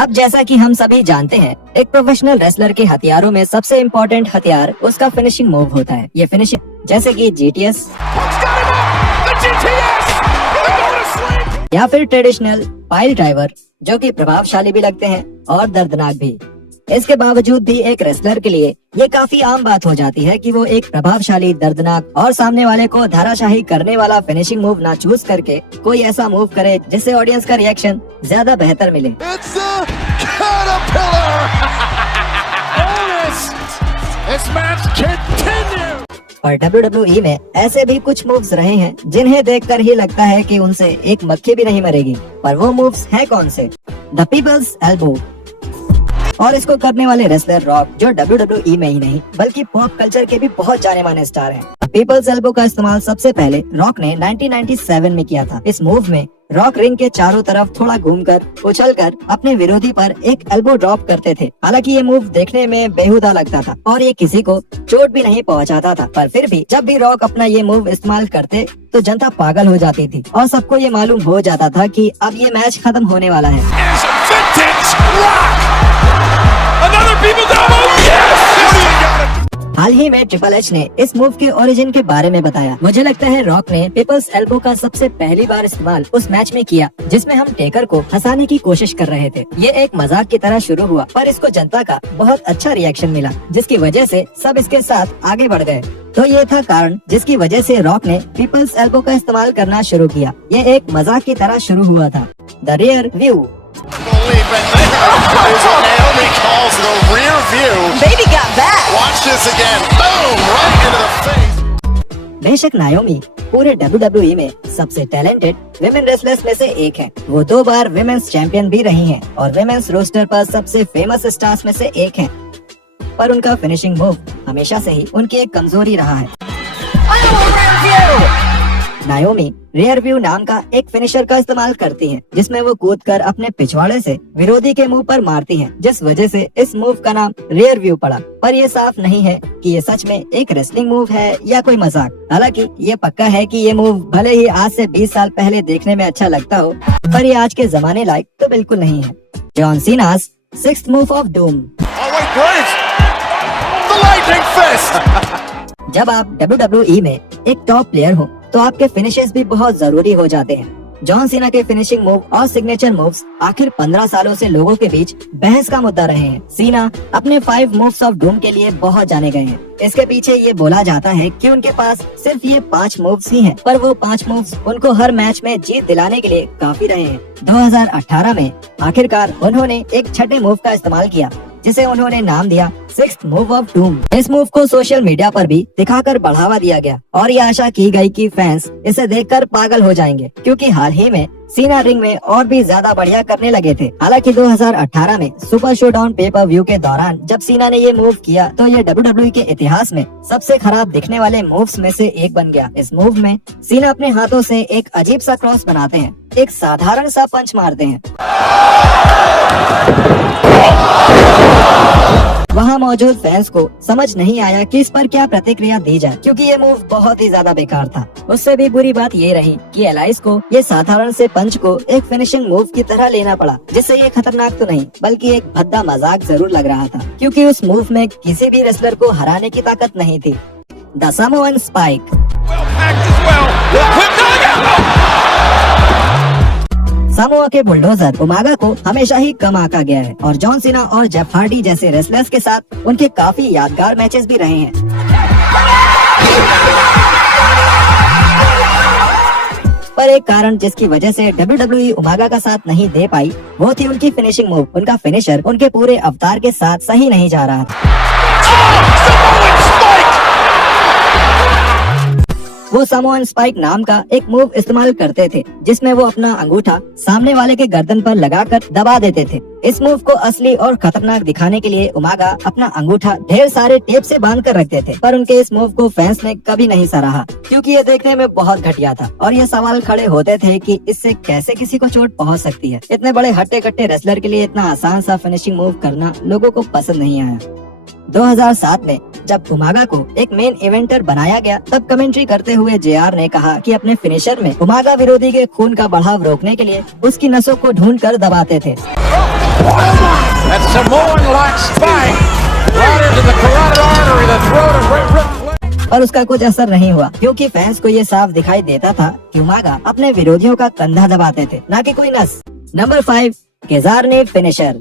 अब जैसा कि हम सभी जानते हैं, एक प्रोफेशनल रेसलर के हथियारों में सबसे इम्पोर्टेंट हथियार उसका फिनिशिंग मूव होता है। ये फिनिशिंग जैसे कि GTS या फिर ट्रेडिशनल पाइल ड्राइवर, जो कि प्रभावशाली भी लगते हैं और दर्दनाक भी। इसके बावजूद भी एक रेसलर के लिए ये काफी आम बात हो जाती है कि वो एक प्रभावशाली, दर्दनाक और सामने वाले को धाराशाही करने वाला फिनिशिंग मूव ना चूज करके कोई ऐसा मूव करे जिससे ऑडियंस का रिएक्शन ज्यादा बेहतर मिले। और WWE में ऐसे भी कुछ मूव्स रहे हैं जिन्हें देखकर ही लगता है कि उनसे एक मक्खी भी नहीं मरेगी। पर वो मूव्स हैं कौन से? The people's elbow. और इसको करने वाले रेसलर रॉक, जो WWE में ही नहीं बल्कि पॉप कल्चर के भी बहुत जाने माने स्टार हैं। पीपल्स एल्बो का इस्तेमाल सबसे पहले रॉक ने 1997 में किया था। इस मूव में रॉक रिंग के चारों तरफ थोड़ा घूमकर, उछलकर अपने विरोधी पर एक एल्बो ड्रॉप करते थे। हालांकि ये मूव देखने में बेहुदा लगता था और ये किसी को चोट भी नहीं पहुंचाता था, पर फिर भी जब भी रॉक अपना ये मूव इस्तेमाल करते तो जनता पागल हो जाती थी और सबको ये मालूम हो जाता था कि अब ये मैच खत्म होने वाला है। हाल ही में ट्रिपल एच ने इस मूव के ओरिजिन के बारे में बताया। मुझे लगता है रॉक ने पीपल्स एल्बो का सबसे पहली बार इस्तेमाल उस मैच में किया जिसमें हम टेकर को हंसाने की कोशिश कर रहे थे। ये एक मजाक की तरह शुरू हुआ, पर इसको जनता का बहुत अच्छा रिएक्शन मिला, जिसकी वजह से सब इसके साथ आगे बढ़ गए। तो ये था कारण जिसकी वजह से रॉक ने पीपल्स एल्बो का इस्तेमाल करना शुरू किया। ये एक मजाक की तरह शुरू हुआ था। The rear view. बेशक नायोमी पूरे WWE में सबसे टैलेंटेड विमेन रेसलर्स में से एक है। वो 2 बार विमेन्स चैंपियन भी रही हैं और विमेन्स रोस्टर पर सबसे फेमस स्टार्स में से एक हैं। पर उनका फिनिशिंग मूव हमेशा से ही उनकी एक कमजोरी रहा है। नायोमी रियर व्यू नाम का एक फिनिशर का इस्तेमाल करती है, जिसमें वो कूदकर अपने पिछवाड़े से विरोधी के मुंह पर मारती है, जिस वजह से इस मूव का नाम रियर व्यू पड़ा। पर ये साफ नहीं है कि ये सच में एक रेसलिंग मूव है या कोई मजाक। हालांकि ये पक्का है कि ये मूव भले ही आज से 20 साल पहले देखने में अच्छा लगता हो, पर ये आज के जमाने लायक तो बिल्कुल नहीं है। John Cena's 6th move of doom. जब आप WWE में एक टॉप प्लेयर हो तो आपके फिनिशेस भी बहुत जरूरी हो जाते हैं। जॉन सीना के फिनिशिंग मूव और सिग्नेचर मूव्स आखिर 15 सालों से लोगों के बीच बहस का मुद्दा रहे हैं। सीना अपने 5 मूव्स ऑफ डूम के लिए बहुत जाने गए हैं। इसके पीछे ये बोला जाता है कि उनके पास सिर्फ ये 5 मूव्स ही हैं, पर वो 5 मूव्स उनको हर मैच में जीत दिलाने के लिए काफी रहे हैं। 2018 में आखिरकार उन्होंने एक छठे मूव का इस्तेमाल किया, जिसे उन्होंने नाम दिया 6th मूव ऑफ डूम। इस मूव को सोशल मीडिया पर भी दिखाकर बढ़ावा दिया गया और ये आशा की गई कि फैंस इसे देखकर पागल हो जाएंगे, क्योंकि हाल ही में सीना रिंग में और भी ज्यादा बढ़िया करने लगे थे। हालांकि 2018 में सुपर शोडाउन पेपर व्यू के दौरान जब सीना ने ये मूव किया तो ये WWE के इतिहास में सबसे खराब दिखने वाले मूव्स में से एक बन गया। इस मूव में सीना अपने हाथों से एक अजीब सा क्रॉस बनाते हैं, एक साधारण सा पंच मारते हैं। वहाँ मौजूद फैंस को समझ नहीं आया कि इस पर क्या प्रतिक्रिया दी जाए, क्योंकि ये मूव बहुत ही ज्यादा बेकार था। उससे भी बुरी बात ये रही कि एलाइस को ये साधारण से पंच को एक फिनिशिंग मूव की तरह लेना पड़ा, जिससे ये खतरनाक तो नहीं बल्कि एक भद्दा मजाक जरूर लग रहा था, क्योंकि उस मूव में किसी भी रेसलर को हराने की ताकत नहीं थी। The Samoan spike. सामोआ के बुलडोजर उमागा को हमेशा ही कम आंका गया है और जॉन सीना और जेफ हार्डी जैसे रेसलर्स के साथ उनके काफी यादगार मैचेस भी रहे हैं। पर एक कारण जिसकी वजह से WWE उमागा का साथ नहीं दे पाई वो थी उनकी फिनिशिंग मूव। उनका फिनिशर उनके पूरे अवतार के साथ सही नहीं जा रहा था। वो सामोअन स्पाइक नाम का एक मूव इस्तेमाल करते थे, जिसमें वो अपना अंगूठा सामने वाले के गर्दन पर लगाकर दबा देते थे। इस मूव को असली और खतरनाक दिखाने के लिए उमागा अपना अंगूठा ढेर सारे टेप से बांध कर रखते थे, पर उनके इस मूव को फैंस ने कभी नहीं सराहा, क्योंकि ये देखने में बहुत घटिया था और ये सवाल खड़े होते थे कि इससे कैसे किसी को चोट पहुंच सकती है। इतने बड़े हट्टे कट्टे रेसलर के लिए इतना आसान सा फिनिशिंग मूव करना लोगों को पसंद नहीं आया। 2007 में जब उमागा को एक मेन इवेंटर बनाया गया, तब कमेंट्री करते हुए JR ने कहा कि अपने फिनिशर में उमागा विरोधी के खून का बढ़ाव रोकने के लिए उसकी नसों को ढूंढकर दबाते थे। Samoan lock spike right into the carotid artery, the throat of Ric Flair. पर उसका कुछ असर नहीं हुआ क्योंकि फैंस को ये साफ दिखाई देता था कि उमागा अपने विरोधियों का कंधा दबाते थे, ना कि कोई नस। नंबर 5, केज़ार्नी फिनिशर।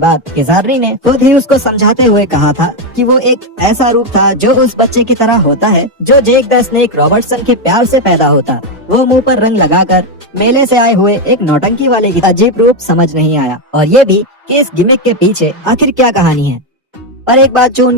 बात केज़ार्नी ने खुद ही उसको समझाते हुए कहा था कि वो एक ऐसा रूप था जो उस बच्चे की तरह होता है जो जेक द स्नेक रॉबर्टसन के प्यार से पैदा होता। वो मुंह पर रंग लगाकर मेले से आए हुए एक नौटंकी वाले की अजीब रूप समझ नहीं आया, और ये भी कि इस गिमिक के पीछे आखिर क्या कहानी है। पर एक बात जो